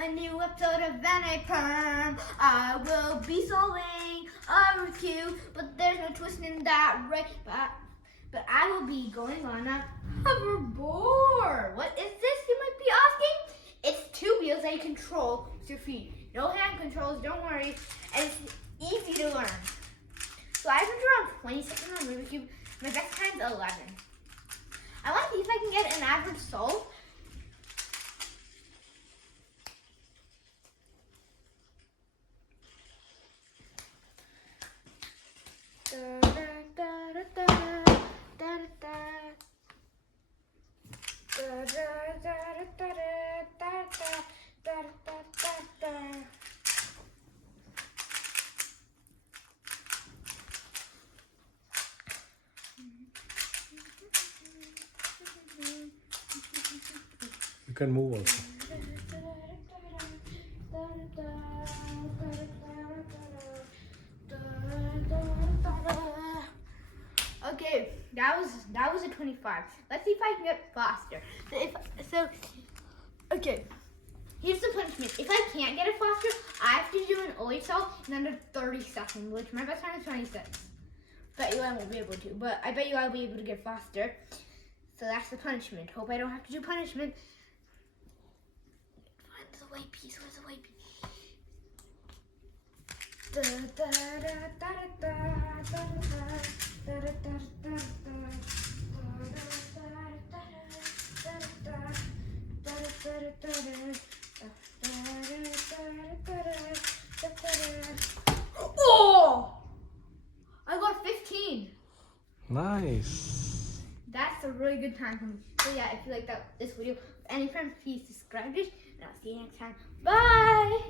a new episode of Van Perm. I will be solving a review, but there's no twist in that right. But I will be going on a hoverboard. What is this, you might be asking? It's two wheels that you control with your feet. No hand controls, don't worry. And it's easy to learn. So I've been around 20 seconds on Rubik's Cube. My best time's 11. I want to see if I can get an average solve. You can move also. Okay, that was a 25. Let's see if I can get faster. Okay, here's the punishment. If I can't get it faster, I have to do an ollie solve in under 30 seconds, which my best time is 26. Bet you I won't be able to, but I bet you I'll be able to get faster. So that's the punishment. Hope I don't have to do punishment. Find the white piece. Where's the white piece? Oh! I got 15. Nice. That's a really good time for me. So yeah, if you like this video, any friends, please subscribe, and I'll see you next time. Bye!